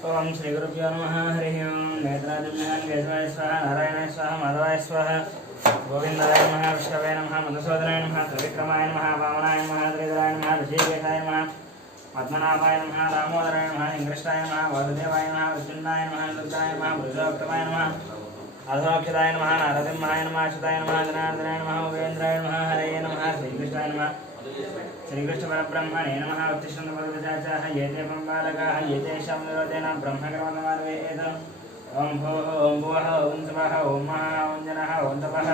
ओम श्री गुरुभ्यो नमः हरि ओम नेत्रादिभ्यः केशवाय स्वाहा नारायणाय स्वाहा माधवाय स्वाहा गोविंदाय नमः विष्णवे नमः मधुसूदनाय नमः त्रिविक्रमाय नमः वामनाय नमः त्रिधराय नमः ऋषिकेशाय नमः पद्मनाभाय नमः दामोदराय नमः हिंकृष्टाय नमः वासुदेवाय नमः विष्णुनाय नमः दुर्गाय नमः पुरुषोत्तमाय नमः अधोक्षिताय नमः नारसिंहाय नमः अच्युताय नमः जनार्दनाय नमः उपेन्द्राय नमः हरये नमः श्रीकृष्णाय नमः श्रीकृष्ण परब्रह्मणे नमः उत्तिष्ठन्तपदविजाचाः येते ब्रह्मालकाः येतेषां निरोधेन ब्रह्मकर्मणमार्गेत ॐ भोः ॐ भुवः ॐ सुवः ॐ महः ॐ जनः ॐ तपः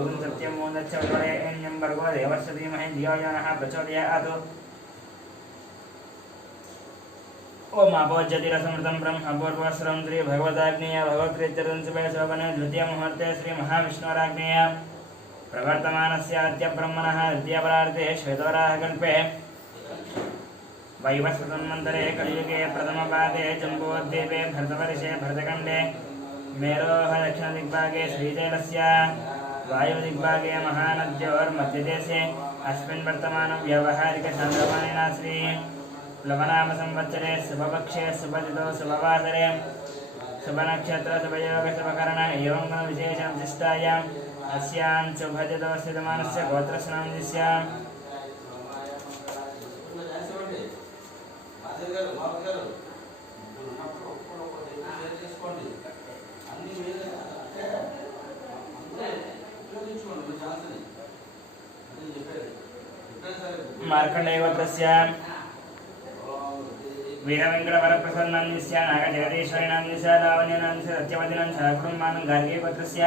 ॐ सत्यं ॐ दच्छवरेण्यं भर्गो देवस्य धीमहि धियो यो नः प्रचोदयात् ओम अपोज्यतिरसमृतं ब्रह्म पूर्वस्रं श्री भगवदाग्नेय भगवत्कृत्यरंसुभे शोभने द्वितीय मुहूर्ते श्री महाविष्णुराग्नेय प्रवर्तमानस्य अद्य ब्रह्मणः द्वितीयपरार्धे श्वेतवराहकल्पे वैवस्वतन्वन्तरे कलियुगे प्रथमपादे जम्बोद्वीपे भरतवर्षे भरतखण्डे मेरोः दक्षिणदिग्भागे श्रीशैलस्य वायुदिग्भागे महानद्योर्मध्यदेशे अस्मिन् वर्तमानं व्यावहारिकचान्द्रमानेन श्री प्लवनाम संवत्सरे शुभपक्षे शुभतिथौ शुभवासरे शुभनक्षत्र शुभयोग शुभकरण एवं गुणविशेषं विशिष्टायाम् अस्यां शुभतिथौ स्थितमानस्य गोत्रस्य नाम दिस्याम् मार्कण्डेय गोत्रस्य वीरवेङ्कटवरप्रसन्नस्य नागजगदीश्वरिणाम्यस्य लावण्यनाम्यस्य सत्यवतीनां सहकुटुम्बानां गार्गे गोत्रस्य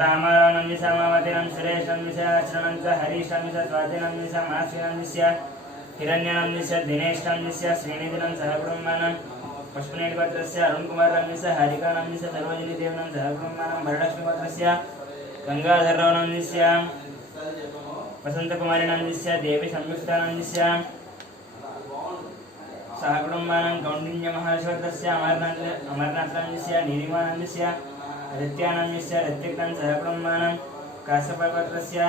रामारावणाम्यस्य मामतीनां सुरेशाम्यस्य अच्युतानां हरीशाम्यस्य स्वातिनाम्यस्य मानसीनाम्यस्य हिरण्यानाम्यस्य दिनेशाम्यस्य श्रीनिधिनां सहकुटुम्बानां पुष्पनेट गोत्रस्य अरुणकुमाराम्यस्य हारिकानाम्यस्य सरोजिनीदेवनां सहकुटुम्बानां वरलक्ष्मी गोत्रस्य गंगाधररावणाम्यस्य वसन्तकुमारीनाम्यस्य देवी संयुक्तानाम्यस्य सहकुटुम्बानां कौण्डिन्यमहाश्वरस्य अमरनाथनाम्यस्य नीलिमानाम्यस्य ऋत्यानाम्यस्य ऋत्विकां सहकुटुम्बानां काश्यपगोत्रस्य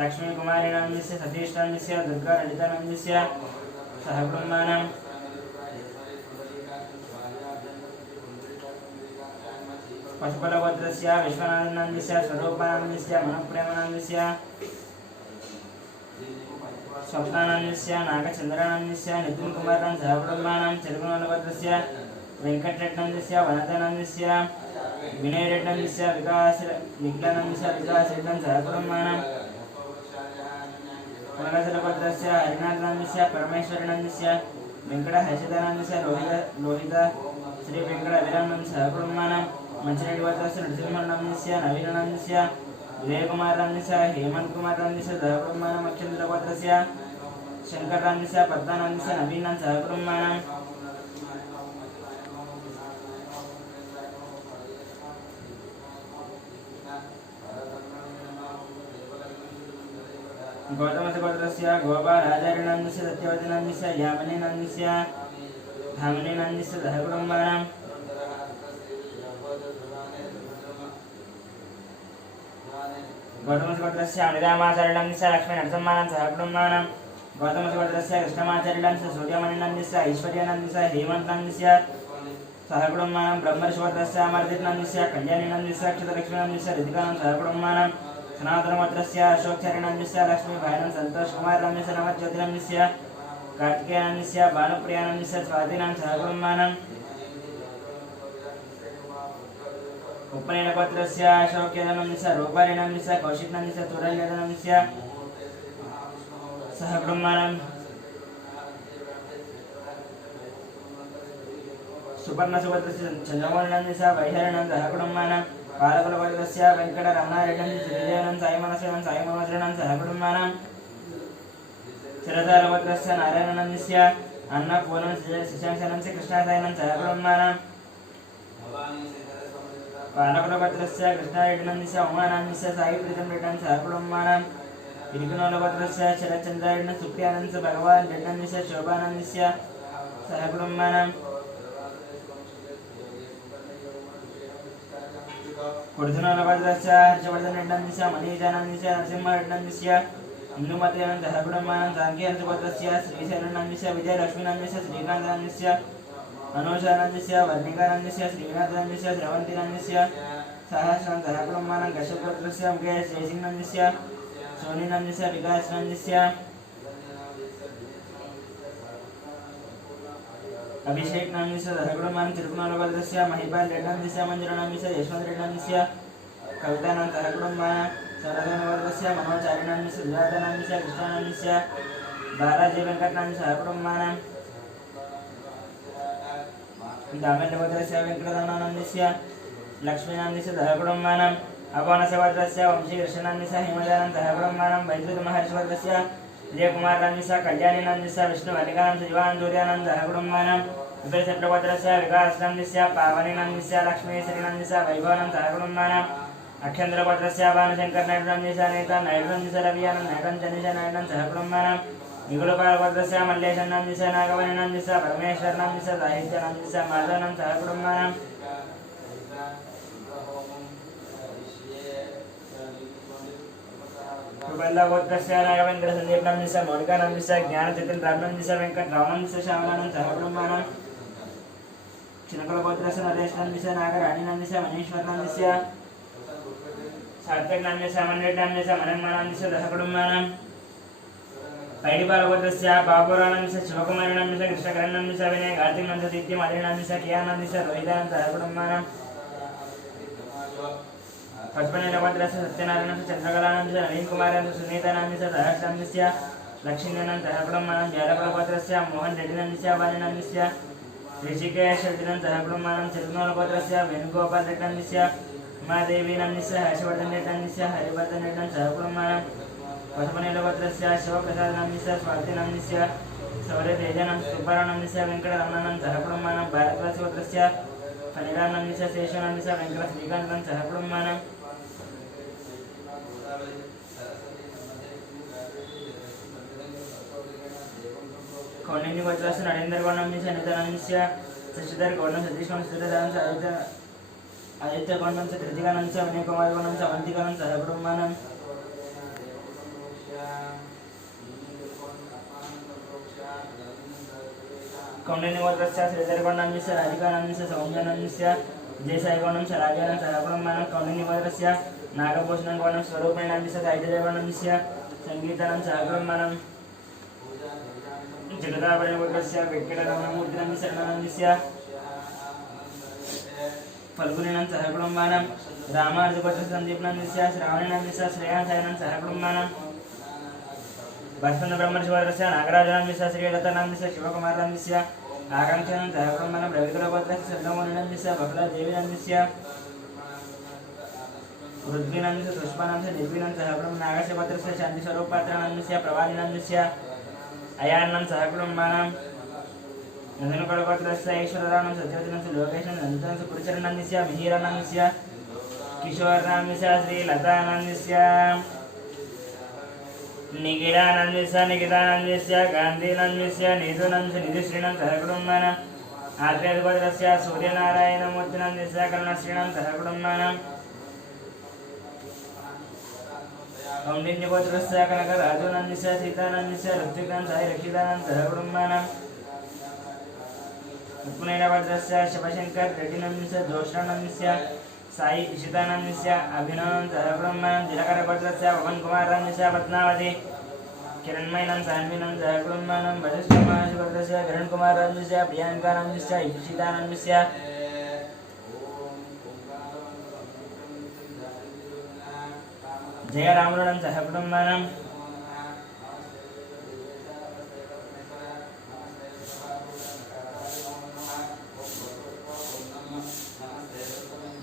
लक्ष्मीकुमारीनाम्यस्य सतीष्णाम्यस्य दुर्गाललितानाम्यस्य सहकुटुम्बानां पशुपलगोत्रस्य विश्वनाथनाम्यस्य स्वरूपानाम्यस्य मनोप्रेमनाम्यस्य स्वप्नानाम्यस्य नागचन्द्रनाम्यस्य नितिनकुमारां सहकुटुम्बानां चलुगुणगोत्रस्य वेङ्कटरेड्डनाम्यस्य वनदनाम्यस्य विनयरेड्डनाम्यस्य विज्ञानाम्यस्य विकासरेड्डं सहकुटुम्बानां वनगजलगोत्रस्य हरिनाथनाम्यस्य परमेश्वरनाम्यस्य वेङ्कटहर्षितनाम्यस्य लोहित श्रीवेङ्कटवीरानं सहकुटुम्बानां मंचिरेड्डिगोत्रस्य नरसिंहनाम्यस्य नवीननाम्यस्य विजयकुमाराम्यस्य हेमन्तकुमाराम्यस्य सहकुटुम्बानां अक्षन्द्रगोत्रस्य शङ्करनाम्यस्य पद्मनाम्यस्य नवीनां सहकुटुम्बानां गौतमस्य गोपालाचार्यनाम्यस्य सत्यवतीनाम्यस्य यामिनीनाम्यस्य धामिनीनाम्यस्य सहकुटुम्बानां गौतमस्य अनिरामाचार्यनाम्यस्य लक्ष्मीनरसिंहानां सहकुटुम्बानां गौतमस्य कृष्णमाचार्यनाम्यस्य सूर्यमणिनाम्यस्य ऐश्वर्यानाम्यस्य हेमन्तनाम्यस्य सहकुटुम्बानां ब्रह्मर्षिगोत्रस्य अमरदीपनाम्यस्य कल्याणीनाम्यस्य अक्षतलक्ष्मीनाम्यस्य ऋतिकानां सहकुटुम्बानां सनातनगोत्रस्य अशोकचार्यनाम्यस्य लक्ष्मीभायनां सन्तोषकुमारनाम्यस्य नवज्योतिनाम्यस्य कार्तिकेयानाम्यस्य भानुप्रियानाम्यस्य स्वातीनां सहकुटुम्बानां उपनयनगोत्रस्य अशोक्यनाम्यस्य रूपालीनाम्यस्य कौशिकनाम्यस्य तुरल्यनाम्यस्य सहकुटुम्बानां सुपर्णसुगोत्रस्य चन्द्रमौळिनाम्यस्य वैहरणां सहकुटुम्बानां बालकुलगोत्रस्य वेङ्कटरमणारेड्डनाम्यस्य श्रीदेवानां सायमनसेनां सहकुटुम्बानां शिरसारगोत्रस्य नारायणनाम्यस्य अन्नपूर्णं शशाङ्कनाम्यस्य कृष्णासायनां सहकुटुम्बानां बालकुलगोत्रस्य कृष्णारेड्डनाम्यस्य उमानाम्यस्य साईप्रीतं रेड्डं सहकुटुम्बानां इरिकुनोलगोत्रस्य शरच्चन्द्रारेड्डं सुप्रियानन्दस्य भगवान् रेड्डनाम्यस्य शोभानाम्यस्य सहकुटुम्बानां कुर्धुनोलगोत्रस्य हर्षवर्धनरेड्डनाम्यस्य मनीजानाम्यस्य नरसिंहरेड्डनाम्यस्य हिन्दुमतेन सहकुटुम्बानां साङ्ख्यहंसगोत्रस्य श्रीशैलनाम्यस्य विजयलक्ष्मीनाम्यस्य श्रीकान्तनाम्यस्य अनुषानन्दस्य वर्णिकानन्दस्य श्रीनाथनन्दस्य श्रवन्तीनन्दस्य सहस्रान्तः ब्रह्माणं कश्यपपुत्रस्य मुखे श्रीसिंहनन्दस्य सोनिनन्दस्य विकासनन्दस्य अभिषेक नन्दस्य धरगुणमान तिरुपतिमलभद्रस्य महिपाल रेड्डनन्दस्य मंजुळनन्दस्य यशवन्तरेड्डनन्दस्य कवितानन्द धरगुणमान सरदेवनभद्रस्य मनोचारिणन्दस्य सुजातानन्दस्य कृष्णानन्दस्य बालाजी वेंकटनन्दस्य धरगुणमान दामेन्द्रभद्रस्य वेंकटरमणानन्दस्य लक्ष्मीनन्दस्य धरगुणमान अपोनसभद्रस्य वंशी कृष्णनन्दस्य हिमजानन्द धरगुणमान वैद्युतमहर्षभद्रस्य विजयकुमारनन्दस्य कल्याणीनन्दस्य विष्णुवर्णिकानन्दस्य जीवानन्दूर्यानन्द धरगुणमान विपरीतप्रभद्रस्य विकासनन्दस्य पावनीनन्दस्य लक्ष्मीश्रीनन्दस्य वैभवानन्द धरगुणमान अक्षेन्द्रभद्रस्य भानुशङ्करनायडनन्दस्य नेता नायडनन्दस्य रवियानन्द नायडनन्दस्य नायडन धरगुणमान निगुलपालभद्रस्य मल्लेशनन्दस्य नागवनीनन्दस्य परमेश्वरनन्दस्य साहित्यनन्दस्य माधवनन्द धरगुणमान गोत्रस्य नागवेन्द्र संदीपनन्दस्य मौलिकानन्दस्य ज्ञानचैतन्यनन्दस्य वेंकटरावनन्दस्य श्यामलानन्द धरगुणमान चिनकलगोत्रस्य नरेशनन्दस्य नागराणीनन्दस्य मनीश्वरनन्दस्य सात्विकनन्दस्य मन्रेड्डनन्दस्य मनन्मानन्दस्य धरगुणमान पैडिपालगोत्रस्य बाबुरानन्दस्य शिवकुमारनन्दस्य कृष्णकरनन्दस्य विनय कार्तिकनन्दस्य दित्यमादिनन्दस्य कियानन्दस्य रोहितानन्द धरगुणमान पचपनेलगोत्रस्य सत्यनारायणस्य चन्द्रकलानन्दस्य नवीनकुमारनन्दस्य सुनीतानन्दस्य सहस्रनन्दस्य लक्ष्मीनन्दस्य धरगुणमान जालपलगोत्रस्य मोहन रेड्डिनन्दस्य वाणीनन्दस्य ऋषिकेशरेड्डिनन्दस्य धरगुणमान तिरुमलगोत्रस्य वेणुगोपाल रेड्डनन्दस्य उमादेवीनन्दस्य हर्षवर्धन रेड्डनन्दस्य हरिवर्धन रेड्डनन्दस्य धरगुणमान पचपनेलगोत्रस्य शिवप्रसादनन्दस्य स्वातिनन्दस्य सौर्यतेजानन्दस्य सुब्बारावनन्दस्य वेंकटरमणानन्दस्य धरगुणमान भारद्वाजगोत्रस्य फणिरामनन्दस्य शेषानन्दस्य वेंकटश्रीकान्तनन्दस्य धरगुणमान कौंडिन्य गोत्रस्य नरेंद्र गौंडस्य नित्यानन्दस्य शशिधर गौंडम सतीश गौंडम सिद्धदानन्दस्य आदित्य गौंडस्य कृतिकानन्दस्य विनय कुमार गौंडस्य अवंतिकानन्दस्य धरगुणमान कौंडिन्य गोत्रस्य श्रीधर गौंडस्य राधिकानन्दस्य सौम्यानन्दस्य जयसाई गौंडस्य राजानन्दस्य धरगुणमान कौंडिन्य गोत्रस्य नागभूषण गौंडम स्वरूपिणन्दस्य साहित्य गौंडस्य संगीतानन्दस्य धरगुणमान जगदाभरणगोत्रस्य वेंकटरमणमूर्तिनन्दस्य शरणनन्दस्य फल्गुनीनन्दस्य धरगुणमान रामानुजगोत्रस्य संदीपनन्दस्य श्रावणीनन्दस्य श्रेयांसायनन्दस्य धरगुणमान बसवण्ण ब्रह्मर्षिगोत्रस्य नागराजनन्दस्य श्रीलतानन्दस्य शिवकुमारनन्दस्य आकांक्षानन्दस्य धरगुणमान रविकुलगोत्रस्य चन्द्रमौलिनन्दस्य बकुलादेवीनन्दस्य पृथ्वीनन्दस्य पुष्पानन्दस्य निर्वीनन्दस्य धरगुणमान नागस्य शान्तिस्वरूपपात्रानन्दस्य प्रवादिनन्दस्य अयानंद सहकुटुंबानां नंदनगौडगोत्रस्य ऐश्वर्यरामनन्दस्य सत्यवतीनन्दस्य लोकेशनन्दस्य पुरुचरणनन्दस्य मिहिरानन्दस्य किशोरनन्दस्य श्रीलतानन्दस्य निखिलानन्दस्य निकितानन्दस्य गान्धीनन्दस्य निधुनन्दस्य निधुश्रीनन्दस्य सहकुटुंबानां आत्रेयगोत्रस्य सूर्यनारायणमूर्तिनन्दस्य करुणश्रीनन्दस्य सहकुटुंबानां कौंडिन्य गोत्रस्य कनकराजुनन्दस्य सीतानन्दस्य ऋत्विकानन्दस्य साई रक्षितानन्दस्य धरगुणमान उपनयनभद्रस्य शिवशंकर रेड्डिनन्दस्य जोषानन्दस्य साई इशितानन्दस्य अभिनवनन्दस्य धरगुणमान दिनकरगोत्रस्य पवनकुमारनन्दस्य पद्मावती किरणमयनन्दस्य अन्विनन्दस्य धरगुणमान वशिष्ठमहर्षिगोत्रस्य किरणकुमारनन्दस्य प्रियंकानन्दस्य इशितानन्दस्य जयरामनन्दस्य सहकुटुंबानां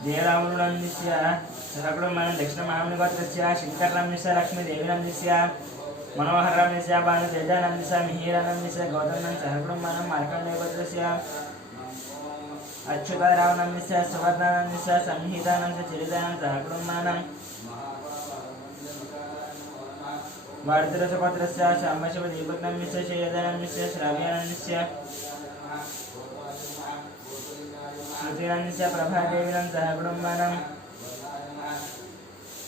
जयरामनन्दस्य सहकुटुंबानां दक्षिणमहामुनिगोत्रस्य शङ्करनन्दस्य लक्ष्मीदेवीनन्दस्य मनोहरनन्दस्य भानुतेजानन्दस्य मिहिरानन्दस्य गौतमनन्दस्य सहकुटुंबानां मार्कण्डेयगोत्रस्य अच्युतरावनन्दस्य सुवर्णानन्दस्य संहितानन्दस्य चरितानन्दस्य सहकुटुंबानां भारतीयरसगोत्रस्य शाम्बशिवदीपकनन्दस्य श्रीयदानन्दस्य श्राव्यानन्दस्य श्रुतिनन्दस्य प्रभादेवीनन्दस्य कुटुंबानां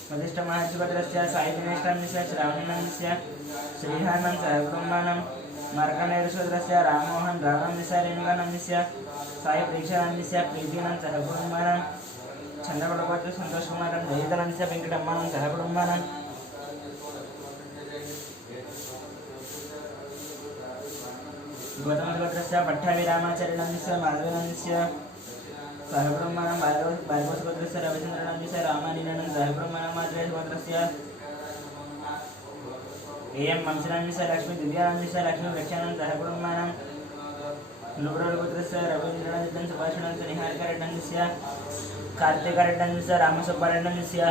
वसिष्ठमहर्षिगोत्रस्य साईदिनेशनन्दस्य श्रावणीनन्दस्य श्रीहानन्दस्य कुटुंबानां मार्कण्डेयशूद्रस्य राममोहन रामनन्दिस्य रेणुकानन्दिस्य साई प्रेक्षानन्दिस्य प्रीतिनं सह कुटुम्बानां चन्द्रपटपति सन्तोषकुमारं जयितानन्दस्य वेङ्कटम्मानं सह कुटुम्बानां गौतमगोत्रस्य पट्टाभिरामाचार्यनन्दस्य माधवनन्दस्य सह कुटुम्बानां भार्गवसुगोत्रस्य रविचन्द्रनन्दस्य रामानीनन्दं सह कुटुम्बानां माधवेशगोत्रस्य एम वंशनन्दस्य लक्ष्मी दिव्यानन्दस्य लक्ष्मी वृक्षानन्दं सह कुटुम्बानां लुब्रगोत्रस्य रवीन्द्रनन्दं सुभाषणन्दस्य निहारिकारेड्डन्दस्य कार्तिकारेड्डन्दस्य रामसुब्बारेड्डन्दस्य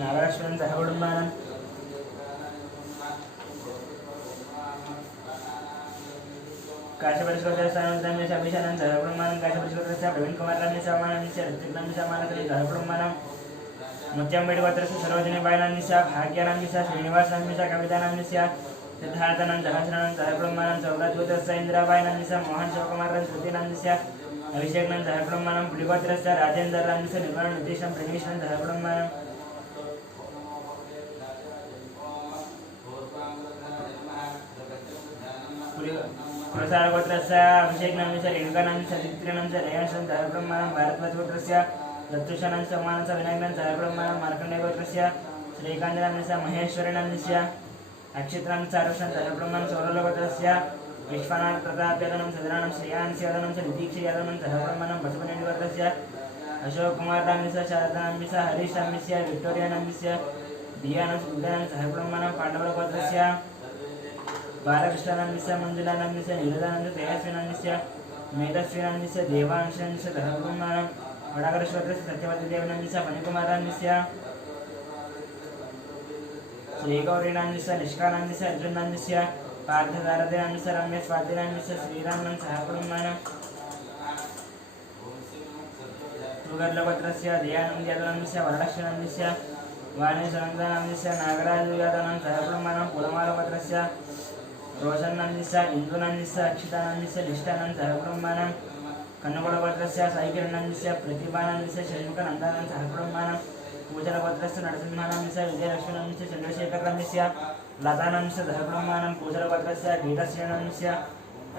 नागलक्ष्मणं सह कुटुम्बानां काशीपरिष्कृतस्य अनन्तरस्य अभिषानं सह कुटुम्बानां काशीपरिष्कृतस्य प्रवीणकुमारनन्दस्य अमानन्दस्य ऋत्विकनन्दस्य अमानन्दस्य सह कुटुम्बानां मुत्यांबेडगोत्रस्य सरोजिनीबाईनन्दस्य भाग्यानन्दस्य श्रीनिवासनन्दस्य कवितानन्दस्य सिद्धार्थनंद सहस्रानंद सहकुटुम्बानां सौराजगोत्रस्य इंदिराबाईनन्दस्य मोहन शिवकुमारन् श्रुतिनन्दस्य अभिषेकनंद सहकुटुम्बानां पुलिगोत्रस्य राजेन्द्रनन्दस्य निर्मल नितीशं प्रणीशनं सहकुटुम्बानां पुरसारगोत्रस्य अभिषेकनन्दस्य रेणुकानन्दस्य दित्रिनन्दस्य रेयशं सहकुटुम्बानां भारद्वाजगोत्रस्य दत्तुषानन्दस्य उमानन्दस्य विनायकनन्दस्य सहकुटुम्बानां मार्कण्डेयगोत्रस्य श्रीकान्तनन्दस्य महेश्वरीनन्दस्य अक्षित्रांश आरुषं सहकुटुम्बानां सौरलगोत्रस्य विश्वनाथ प्रताप यादवनं सदरानं श्रेयांश यादवनं च नितीक्ष यादवनं सहकुटुम्बानां बसवनेनिगोत्रस्य अशोक कुमार नन्दस्य शारदानन्दस्य हरीश नन्दस्य विक्टोरिया नन्दस्य दियानन्दस्य बुद्धानन्दस्य सहकुटुम्बानां पाण्डवगोत्रस्य बालकृष्णानन्दस्य मंजुलानन्दस्य नीरदानन्दस्य तेजस्वीनन्दस्य मेधस्वीनन्दस्य देवांशनन्दस्य सहकुटुम्बानां वडाकरश्वत्रस्य सत्यवतीदेवनन्दस्य फणिकुमारनन्दस्य श्रीगौरीनन्दस्य निष्कानन्दस्य अर्जुननन्दस्य पार्थसारथिनन्दस्य रमेश स्वातिनन्दस्य श्रीरामनं सहकुटुम्बानां सुगर्लगोत्रस्य दयानन्द यादवनन्दस्य वरलक्ष्मीनन्दस्य वाणीसुनन्दनन्दस्य नागराज यादवनं सहकुटुम्बानां कुलमालगोत्रस्य रोशननन्दस्य इन्दुनन्दस्य अक्षितानन्दस्य निष्ठानन्दं सहकुटुम्बानां कन्नगुलगोत्रस्य साईकिरणनन्दस्य प्रतिभानन्दस्य षण्मुखनन्दानं सहकुटुम्बानां पूजलगोत्रस्य नरसिंहानन्दस्य विजयलक्ष्मीनन्दस्य चन्द्रशेखरनन्दस्य लतानन्दस्य सहकुटुम्बानां पूजलगोत्रस्य गीताश्रीनन्दस्य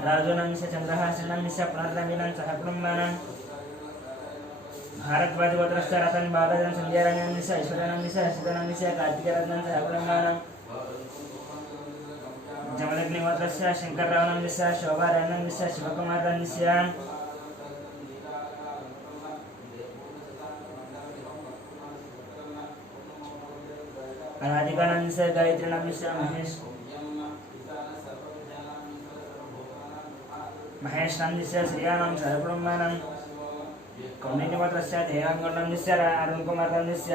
राजूनन्दस्य चन्द्रहासनन्दस्य पुनर्नवीनं सहकुटुम्बानां भारद्वाजगोत्रस्य रतन बालाजन संध्यारायणन्दस्य ऐश्वर्यानन्दस्य हर्षितानन्दस्य कार्तिकेयरत्नं सहकुटुम्बानां जमदग्निगोत्रस्य शङ्कररावनन्दस्य शोभारायणन्दस्य शिवकुमारनन्दस्य राधिकानन्दस्य गायत्रीनन्दस्य महेश नन्दस्य श्रियानं सहकुटुम्बानां कौण्डिन्यगोत्रस्य देवाङ्गनन्दस्य अरुणकुमारनन्दस्य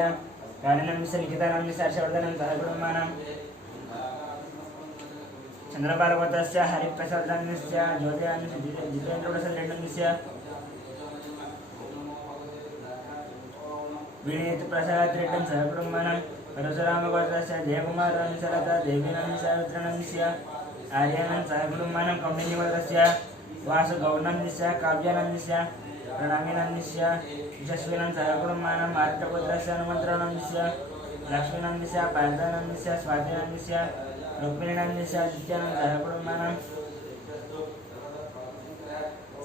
राणीनन्दस्य लिखितानन्दस्य हर्षवर्धनं सहकुटुम्बानां चन्द्रपालगोत्रस्य हरिप्रसादनन्दस्य ज्योतिरानन्दस्य जितेन्द्रप्रसादनन्दस्य विनीतप्रसादरेड्डं सहकुटुम्बानां परशुरामगोत्रस्य जयकुमारनन्दस्य लता देवीनन्दस्य रुद्रनन्दस्य आर्यानन्दं सहकुटुम्बानां कौण्डिन्यगोत्रस्य वासुगौडनन्दस्य काव्यानन्दस्य प्रणामीनन्दस्य यशस्वीनं सहकुटुम्बानां मार्कटगोत्रस्य हनुमन्तरावनन्दस्य लक्ष्मीनन्दस्य पार्थानन्दस्य स्वातिनन्दस्य रुक्मिणीनन्दस्य आदित्यानं सहकुटुम्बानां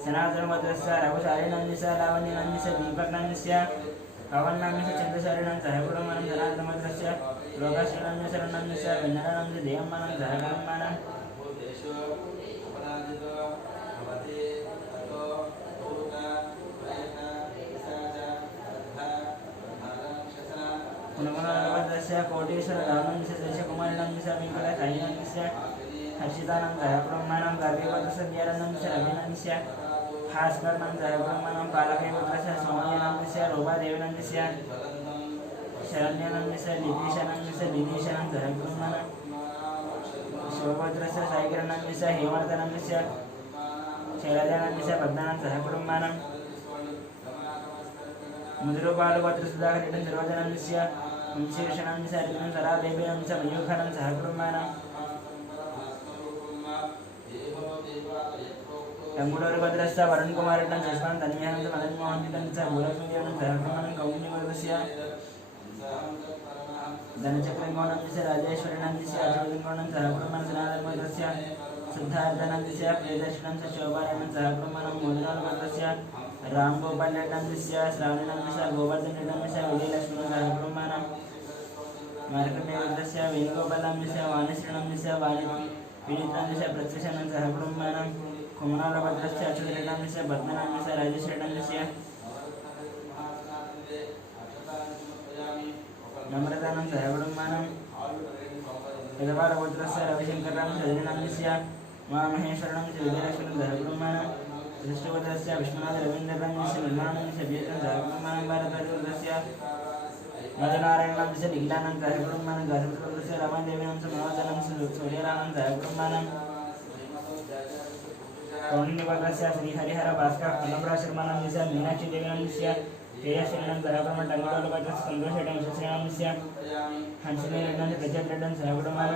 सनातनगोत्रस्य रघुचारिनन्दस्य लावण्यनन्दस्य दीपकनन्दस्य पवननन्दस्य चन्द्रचारिणं सहकुटुम्बानां सनातनगोत्रस्य लोकाश्रीनन्दस्य शरणनन्दस्य विनरानन्दस्य देवम्मानं सहकुटुम्बानां पुनमनगोत्रस्य कोटेश्वर रावनन्दस्य शेषकुमारनन्दस्य वेङ्कटसायिनन्दस्य हर्षितानं सहकुटुम्बानां गार्गीगोत्रस्य ज्ञानन्दस्य रविनन्दस्य भास्करनं सहकुटुम्बानां पालकगोत्रस्य सोमयानन्दस्य रूपादेवीनन्दस्य शरण्यानन्दस्य लितीशानन्दस्य लितीशानं सहकुटुम्बानां शिवगोत्रस्य साईकिरणनन्दस्य हेमवर्धनन्दस्य शैलजानन्दस्य पद्मनां सहकुटुम्बानां मुद्रुपालगोत्रस्य सुधाकरेड्डं सर्वजनन्दस्य वंशीकृष्णनन्दस्य हरिजनं सरादेवीनन्दस्य मयूखनं सहकुटुम्बानां टङ्गुडूरुगोत्रस्य वरुणकुमारेड्डं जयस्वान् तन्मयानन्दं मदनमोहनन्दस्य भूलक्ष्मीदेवनं सहकुटुम्बानां कौण्डिन्यगोत्रस्य धनचक्रगौणस्य राजेश्वरिनन्दस्य अचोदगौणं सह कुर्मन् सनातनमोदस्य शुद्धार्धनन्दस्य प्रियदर्शनं च शोभारणं सह कुर्मन् मोदनोल्पत्रस्य रामगोपालनन्दस्य श्रावणनन्दस्य गोवर्धननन्दस्य विजयलक्ष्मणं सह कुर्मन् मार्कण्डेयस्य वेणुगोपालनन्दस्य वाणिश्रीनन्दस्य विनीतनन्दस्य प्रत्यक्षनं सह कुर्मन् कुमरालभद्रस्य अच्युतनन्दस्य पद्मनन्दस्य राजेश्वरिनन्दस्य नम्रतानं सह कुर्मन् यदपालपुत्रस्य रविशङ्करं सजनन्दस्य महामहेश्वरं च विजयलक्ष्मणं सह कुर्मन् दृष्टपुत्रस्य विश्वनाथ रवीन्द्ररञ्जस्य निर्माणस्य बीजं सह कुर्मन् भारतपुत्रस्य मधुनारायणस्य निखिलानं सह कुर्मन् गाधपुत्रस्य रमादेवीनं च मनोजनं सूर्यरामं सह कुर्मन् कौण्डिन्यपुत्रस्य श्रीहरिहर भास्कर कन्नपुरशर्मानन्दस्य मीनाक्षी देवीनन्दस्य तेजस्विनं सह कुर्मन् टङ्गडोलपुत्रस्य सन्तोषेटं सुश्रीनन्दस्य हंसनेरन्दस्य प्रजलरेड्डं सह कुर्मन्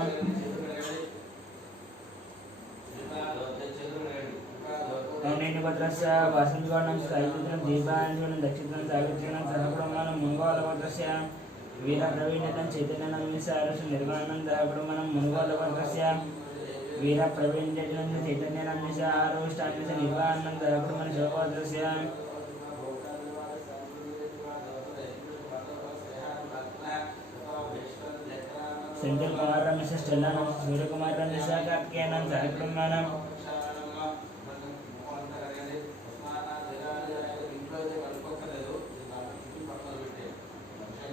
कौण्डिन्यपुत्रस्य वासन्तगौडं साहित्यं दीपाञ्जनं दक्षिणं सावित्रीनं सह कुर्मन् मुनगालपुत्रस्य वीरप्रवीणतं चैतन्यनन्दस्य अरसु निर्गुणानं सह कुर्मन् मुनगालपुत्रस्य वीरप्रवीणं चैतन्यनन्दस्य आरोष्टान्यस्य निर्वाणं सह कुर्मन् शिवपुत्रस्य सेंट्रल कुमार रमेश स्टेलानं सूर्यकुमार रमेश कार्तिकेयनं सह कुर्मन्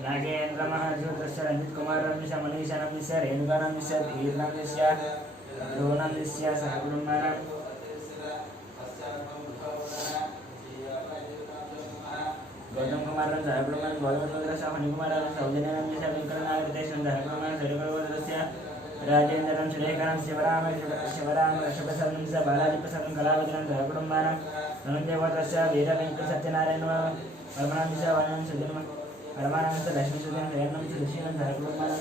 नागेन्द्र महाजोतस्य रंजित कुमार रमेश मनीषानन्दस्य रेणुकानन्दस्य धीरनन्दस्य ध्रुवनन्दस्य सह कुर्मन् गौतम कुमार सह कुर्मन् गौतमपुत्रस्य फणिकुमारस्य सौजन्यनन्दस्य वेङ्कटनागरदेशं सह कुर्मन् सूर्यकुमारस्य राजेन्द्रं सुरेखनं शिवराम ऋषभसरणं च बालाजीप्रसादं कलावतीनं सह कुर्मन् धनञ्जयपुत्रस्य वीरवेङ्कटसत्यनारायण वर्मणस्य वर्णं सुजन्म परमानन्दस्य लक्ष्मीसुजनं शयनं च ऋषीनं सह कुर्मन्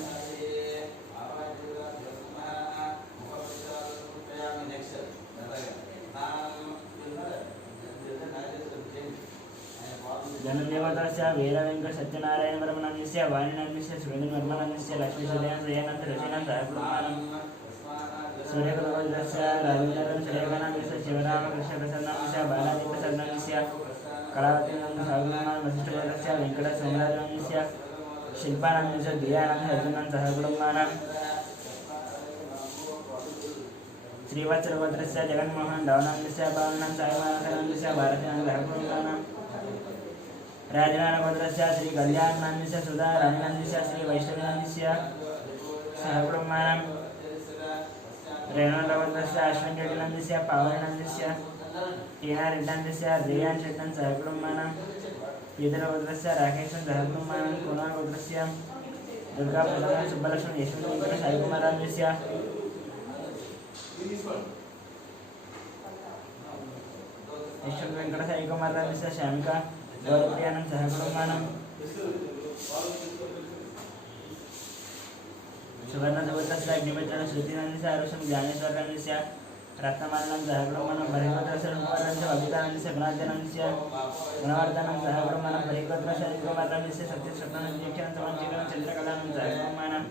धनञ्जयपुत्रस्य वीरवेङ्कटसत्यनारायण वर्मणस्य वाणिनन्दस्य सुरेन्द्रवर्मणस्य लक्ष्मीसुजनं शयनं च ऋषीनं सह कुर्मन् सूर्यकुलपुत्रस्य राजेन्द्रं सुरेखनन्दस्य शिवरामकृष्णप्रसन्नस्य बालाजीप्रसन्नस्य कलावतीनं सह कुर्मन् वसिष्ठपुत्रस्य वेङ्कटसोमराजनन्दस्य शिल्पानन्दस्य दियानन्दस्य अर्जुनं सह कुर्मन् श्रीवत्सलपुत्रस्य जगन्मोहन दावनन्दस्य पावनं साईमानन्दस्य भारतीनं सह कुर्मन् राजनानपुत्रस्य श्रीकल्याणनन्दस्य सुधा रामनन्दस्य श्रीवैष्णवनन्दस्य सह कुर्मन् रेणुकापुत्रस्य अश्विनरेड्डिनन्दस्य पावननन्दस्य टीनारेड्डनन्दस्य रेयानरेड्डं सह कुर्मन् पीतरपुत्रस्य राकेशं सह कुर्मन् कुमारपुत्रस्य दुर्गाप्रसादं सुब्बलक्ष्मण यशवन्तवेङ्कट साईकुमारनन्दस्य यशवन्तवेङ्कट साईकुमारनन्दस्य श्यामिका गौरप्रियानं सह कुर्मन् सुवर्णपुत्रस्य अग्निमित्रं श्रुतिनन्दस्य आरुषं ज्ञानेश्वरनन्दस्य रत्नमालं सह कुर्मन् परिपुत्रस्य कुमारनन्दस्य अभितानन्दस्य गुणार्जनन्दस्य गुणवर्धनं सह कुर्मन् परिपुत्रस्य कुमारनन्दस्य सत्यस्वप्नन्दीक्षणं समञ्जीकरणं चन्द्रकलानं सह कुर्मन्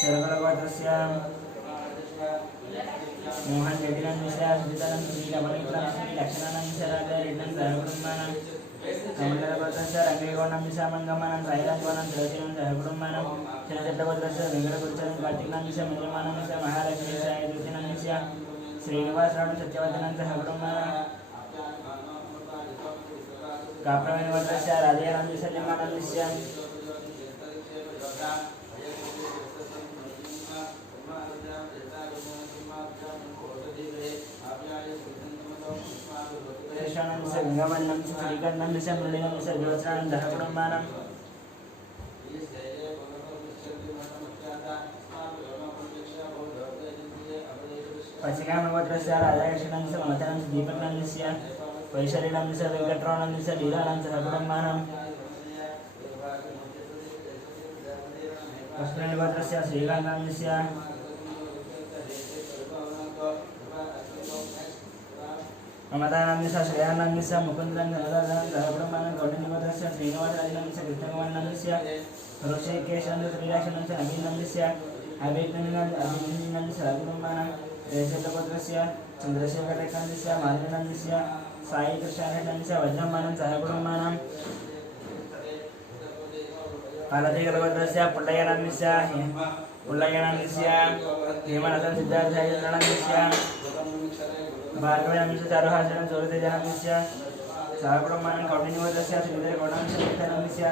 सर्वलपुत्रस्य मोहन रेड्डिनन्दस्य सुजितानन्दस्य श्रीरमणीकरणं श्रीलक्ष्मणानन्दस्य राजारेड्डं सह कुर्मन् कमलपुत्रस्य रङ्गैगौणन्दस्य मङ्गमानं साईरामगौणं तुलसीनं सह कुर्मन् चन्द्रचट्टपुत्रस्य वेङ्कटपुत्रस्य कार्तिकनन्दस्य मञ्जुमानन्दस्य महालक्ष्मी साईज्योतिनन्दस्य श्रीनिवासरावणं सत्यवदनं सह कुर्मन् काप्रवीणपुत्रस्य राधेयानन्दस्य निर्मानन्दस्य कृष्णानन्दस्य गङ्गावन्नन्दस्य श्रीकण्ठनन्दस्य मृणिनन्दस्य ज्योत्स्नानं सह कुर्मन् पश्चिकामपुत्रस्य राधाकृष्णनन्दस्य ममतानन्दस्य दीपकनन्दस्य वैशालीनन्दस्य वेङ्कटरावनन्दस्य लीलानन्दस्य सह कुर्मन् पश्चिमपुत्रस्य श्रीकान्तनन्दस्य ममतानंदिस्य श्रेयानंदिस्य मुकुंदनंदनंदनंदः ब्रह्मानं गौडनिवदस्य श्रीनिवासादिनंदिस्य कृष्णकुमारनंदिस्य ऋषिकेशनंदिस्य श्रीराशनंदिस्य नवीनंदिस्य अभिनंदिस्य रघुब्रह्मानं रेचलपुत्रस्य चंद्रशेखरनंदिस्य माधवनंदिस्य साई कृष्णनंदिस्य वज्रमानं सहब्रह्मानं पालतिकलपुत्रस्य पुल्लयनंदिस्य हेमनंदन सिद्धार्थनंदिस्य भार्गवनंदिस्य चारुहासनं चोरतेजनंदिस्य सहब्रह्मानं कौटिन्यवदस्य श्रीधरगौडनंदिस्य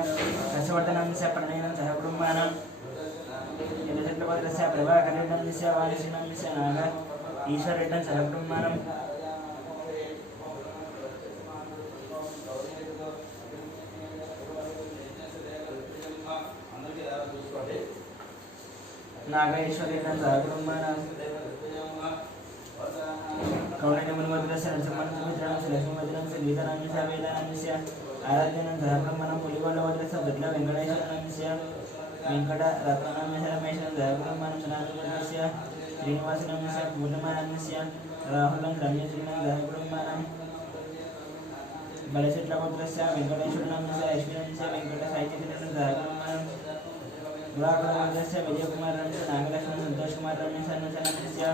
हर्षवर्धनंदिस्य प्रणयनं सहब्रह्मानं यदुशट्लपत्रस्य प्रभाकरेणंदिस्य वालिशिनंदिस्य नाग ईश्वरेणं सहब्रह्मानं नागेश्वरेणं सहब्रह्मानं कौण्डिन्यमुनिवदस्य नरसिंहमन्त्रमित्राणस्य लक्ष्मीवदनस्य गीतानाम्यस्य वेदानाम्यस्य आराध्यनं सहब्रह्मानं पुलिवल्लवदस्य दुर्लभवेङ्कटेश्वरनाम्यस्य वेङ्कटरत्ननाम्यस्य रमेशनं सहब्रह्मानं सनातनवदस्य श्रीनिवासनाम्यस्य पूर्णमानाम्यस्य राहुलं रम्यश्रीनं सहब्रह्मानं बलचित्रपुत्रस्य वेङ्कटेश्वरनाम्यस्य ऐश्वर्यस्य वेङ्कटसाहित्यचित्रनं सहब्रह्मानं गुलाकरवदस्य विजयकुमारनाम्यस्य नागलक्ष्मण सन्तोषकुमारनाम्यस्य नाम्यस्य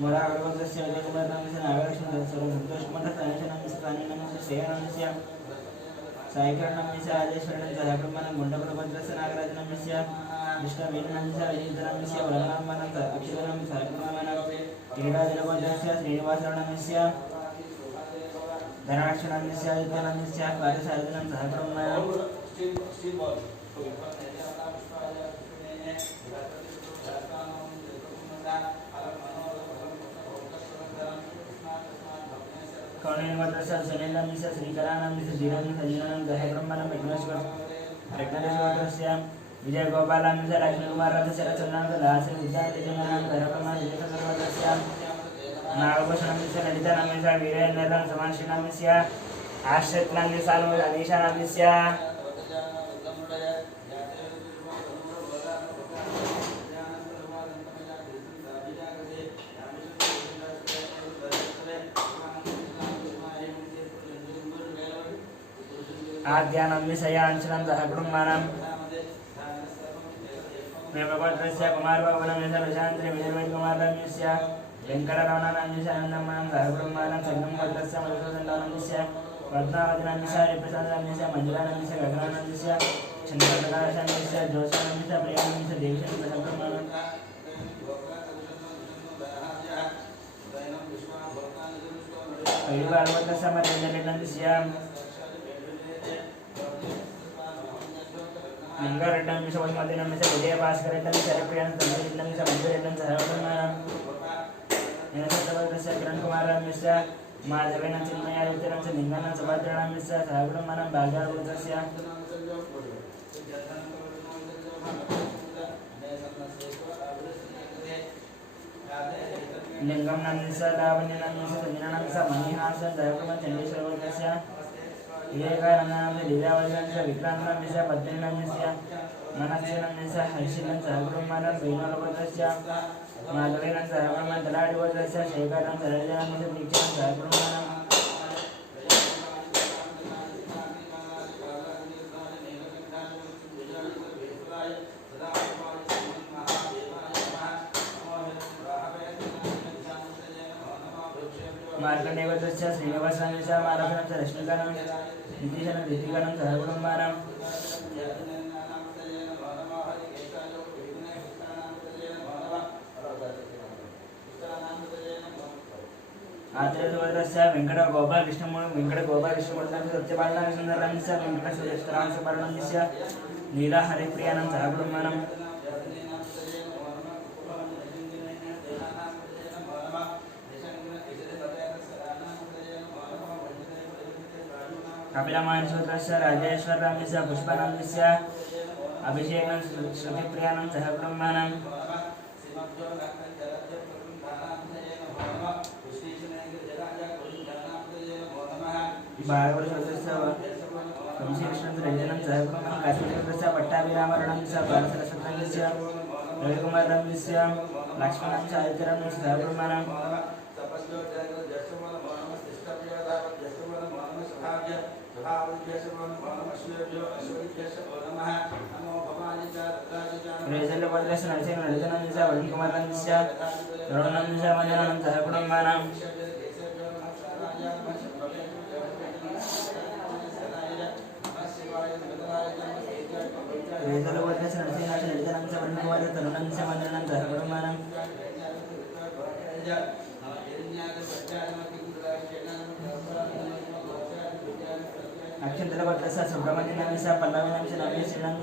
मोरागरवदस्य विजयकुमारनाम्यस्य नागलक्ष्मण सन्तोषकुमारनाम्यस्य नाम्यस्य श्रेयानाम्यस्य साईकरनाम्यस्य राजेश्वरनं सहब्रह्मानं गुण्डकुलभद्रस्य नागराजनाम्यस्य विष्णुवीरनाम्यस्य विजयनाम्यस्य वरनाम्यस्य अक्षरनां सहब्रह्मानं क्रीडाजलभद्रस्य श्रीनिवासनाम्यस्य धनाक्षनाम्यस्य आदित्यनाम्यस्य कार्यसारथिनं सहब्रह्मानं कौण्डिन्यवदस्य सुनीलनाम्यस्य श्रीकरानाम्यस्य धीरानाम्यस्य जीवनं सहब्रह्मानं प्रज्ञानेश्वरस्य विजयगोपालाम्यस्य लक्ष्मीकुमारस्य रचनानां लास्य विद्यार्थीजनानां सहब्रह्मानं विजयसर्वदस्य नागभूषणाम्यस्य ललितानाम्यस्य वीरेन्द्रनां समाश्रीनाम्यस्य आश्रितनाम्यस्य अनीशानाम्यस्य आद्यानाम्यस्याञ्चलं सहब्रह्मानं मेघपत्रस्य कुमारबाबुनाम्यस्य प्रशान्त्री विजयकुमारनाम्यस्य वेङ्कटरमणनाम्यस्य आनन्दमानं सहब्रह्मानं संगमपत्रस्य मधुसूदननाम्यस्य पद्मावतीनाम्यस्य हरिप्रसादनाम्यस्य मञ्जुलानाम्यस्य गगनानाम्यस्य चन्द्रप्रकाशानाम्यस्य ज्योत्सानाम्यस्य प्रियानाम्यस्य देवीशं सहब्रह्मानं अयिबालवत्रस्य मध्येन्द्रनाम्यस्य लिंगारेड्डाम्यस्य वसुमतीनाम्यस्य विजयभास्करेड्डाम्यस्य हरिप्रियानं तन्मयरेड्डाम्यस्य मञ्जुरेड्डं सहब्रह्मानं यनसत्तवत्रस्य किरणकुमारनाम्यस्य माधवेन चिन्मयायुक्तेनां लिङ्गानां सुभद्रानाम्यस्य सहब्रह्मानं भाग्यावृतस्य लिंगम नाम्यस्य लावण्यनाम्यस्य संजनानाम्यस्य मणिहासन सहब्रह्मानं चण्डीश्वरवर्गस्य विवेकानन्दनाम्यस्य दिव्यावतीनाम्यस्य विक्रान्तनाम्यस्य पद्मिनीनाम्यस्य मनस्यनाम्यस्य हर्षिलं सहब्रह्मानं वेणुलभद्रस्य माधवेन सहब्रह्मानं तलाडिवद्रस्य शेखरं सरलजनाम्यस्य दीक्षां सहब्रह्मानं मार्कण्डेयवद्रस्य श्रीनिवासनाम्यस्य मालकनाम्यस्य रश्मिकानं नितीशनं ऋतिकानं सहब्रह्मानं आचार्यवद्रस्य वेङ्कटगोपालकृष्णमूर्तिनाम्यस्य सत्यपालनाम्यस्य सुन्दरनाम्यस्य वेङ्कटसुरेश्वरांशुपर्णनाम्यस्य लीलाहरिप्रियानं सहब्रह्मानं कपिलमानसूत्रस्य राजेश्वरनाम्यस्य पुष्पनाम्यस्य अभिषेकं श्रुतिप्रियानं सहब्रह्मानं भागवतस्य వంశీకృష్ణం రంజనం సహకుటుంబం కాశ్మీరస్య పట్టాభిరామరణం స బాలసరస్వతంస్య రవికుమారం లక్ష్మణం సాహిత్యం సహకుటుంబం రేజల్ల పద్రస్ నరసింహ నడితనం స వరుణ్ కుమారం తరుణం స వందనం సహకుటుంబం రేజల్ల పద్రస్ నరసింహ నడితనం స వరుణ్ కుమారం తరుణం స వందనం సహకుటుంబం అక్షంతల భద్రస సుబ్రహ్మణ్యం స పల్లవినం స నమేశ్వరం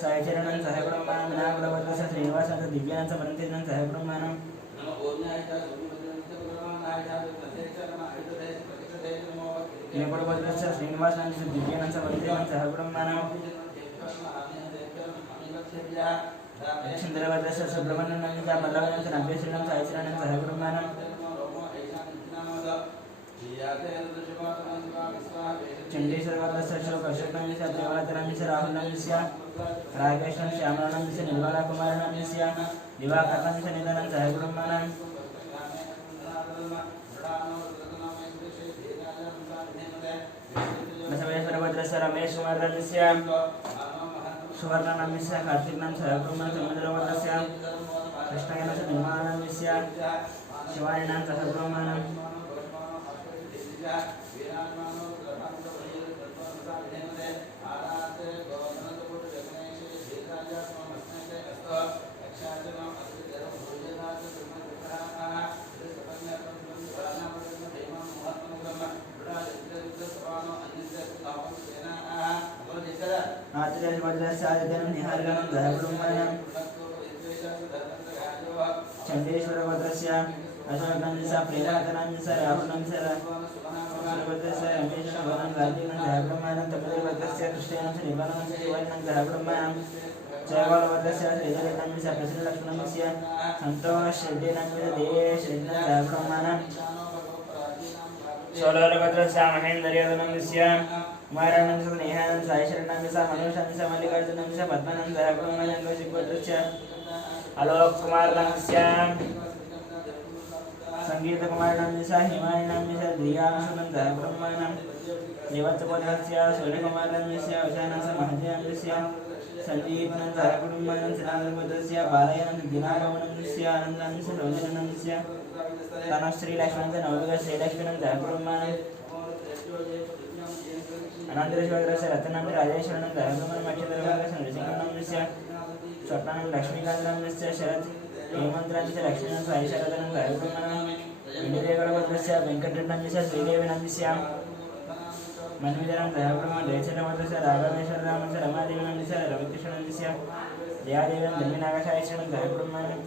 సాయిచరణం సహకుటుంబం వినాయకుల భద్రస శ్రీనివాస దివ్యానంద మరంతినం సహకుటుంబం వినపడ భద్రస శ్రీనివాస దివ్యానంద మరంతినం సహకుటుంబం అక్షంతల భద్రస సుబ్రహ్మణ్యం స పల్లవినం స నమేశ్వరం సాయిచరణం సహకుటుంబం चंडीश्वर वरदस्य अशोक अशोकनंदस्य देवलतनंदस्य राहुलनंदस्य राकेशं श्यामलनंदस्य निर्मला कुमारनंदस्य दिवाकरनंदस्य निधनं सहकुटुम्बानां बसवेश्वर भद्रस्य रमेश कुमारनंदस्य सुवर्णनंदस्य कार्तिकनं सहकुटुम्बानां समुद्रवरदस्य कृष्णयनस्य निर्मलानंदस्य शिवायनं सहकुटुम्बानां चंडेश्वर भद्रस्य अशोकनंदस्य प्रेमातनंदस्य राहुलनंदस्य भद्रस्य रमेश भवन गांधीनं जयब्रह्मानं तमिल भद्रस्य कृष्णयनंस्य निवारणंस्य शिवायनं जयब्रह्मानं जयवाल भद्रस्य श्रीधरनंदस्य प्रसन्न लक्ष्मणंस्य संतोष शेड्डेनंस्य देश शेड्डेनं जयब्रह्मानं सोलर भद्रस्य महेंद्रयनंस्य कुमारानंदस्य नेहानंदस्य साईशरणंदस्य मनोषंदस्य मल्लिकार्जुनंस्य पद्मानंदस्य जयब्रह्मानं भद्रस्य आलोक कुमारनंस्य संगीत कुमारनंदस्य हिमायनंस्य द्रियाशुनं जयब्रह्मानं देवत्सपदस्य सूर्यकुमारनंस्य उषानंस्य महजयनंस्य संजीवनं जयकुटुम्बानं सिनांदपदस्य बालयनं दिनाभवनंस्य आनंदनंस्य रोजनंस्य तनुश्री लक्ष्मणंस्य नवदुर्गा श्रीलक्ष्मीनं जयकुटुम्बानं अनंतरेश्वरस्य रत्नंस्य राजेश्वरनं जयब्रह्मानं अक्षरवर्गस्य नृसिंहनंस्य स्वप्नं लक्ष्मीकान्तनंस्य शरद हेमंतनंस्य लक्ष्मीनंस्य ऐश्वर्यनं जयब्रह्मानं विनिदेवरवदस्य वेंकटरमणस्य श्रीदेवीनंस्य मनोजनं जयब्रह्मा जयचन्द्रवदस्य राघवेश्वररामस्य रमादेवीनंस्य रविकृष्णनंस्य जयादेवं धर्मीनागशायिषणं जयब्रह्मानं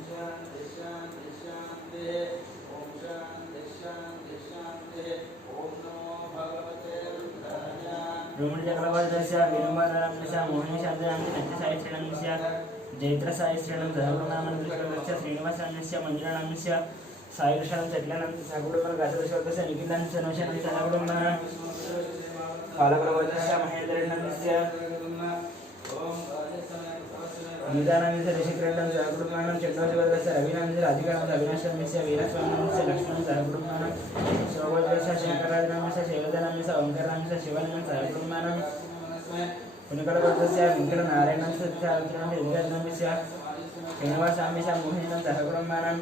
रोमणचक्रवर्तस्य विनुमानरमस्य मोहिनीशान्तनंस्य नट्यसायिषणंस्य जैत्रसायिषणं जयब्रह्मानं कृष्णस्य श्रीनिवासनंस्य मंजुळानंस्य साईकृष्णं चट्लनंस्य सगुडमल गात्रश्वर्तस्य निखिलंस्य नोशनं सनगुडमनं कालप्रवर्तस्य महेंद्रनंस्य निदानंस्य ऋषिकृष्णं सगुडमनं चट्टोजवर्तस्य रविनंस्य राधिकानंस्य अविनाशनंस्य वीरस्वामिनंस्य लक्ष्मणं सगुडमनं सौभद्रस्य शंकराजनंस्य शैलजनंस्य ओंकारनंस्य शिवनं सगुडमनं पुनिकलवर्तस्य वेंकटनारायणंस्य चारुत्रंस्य विद्याधनंस्य श्रीनिवासांस्य मोहिनीनं सगुडमनं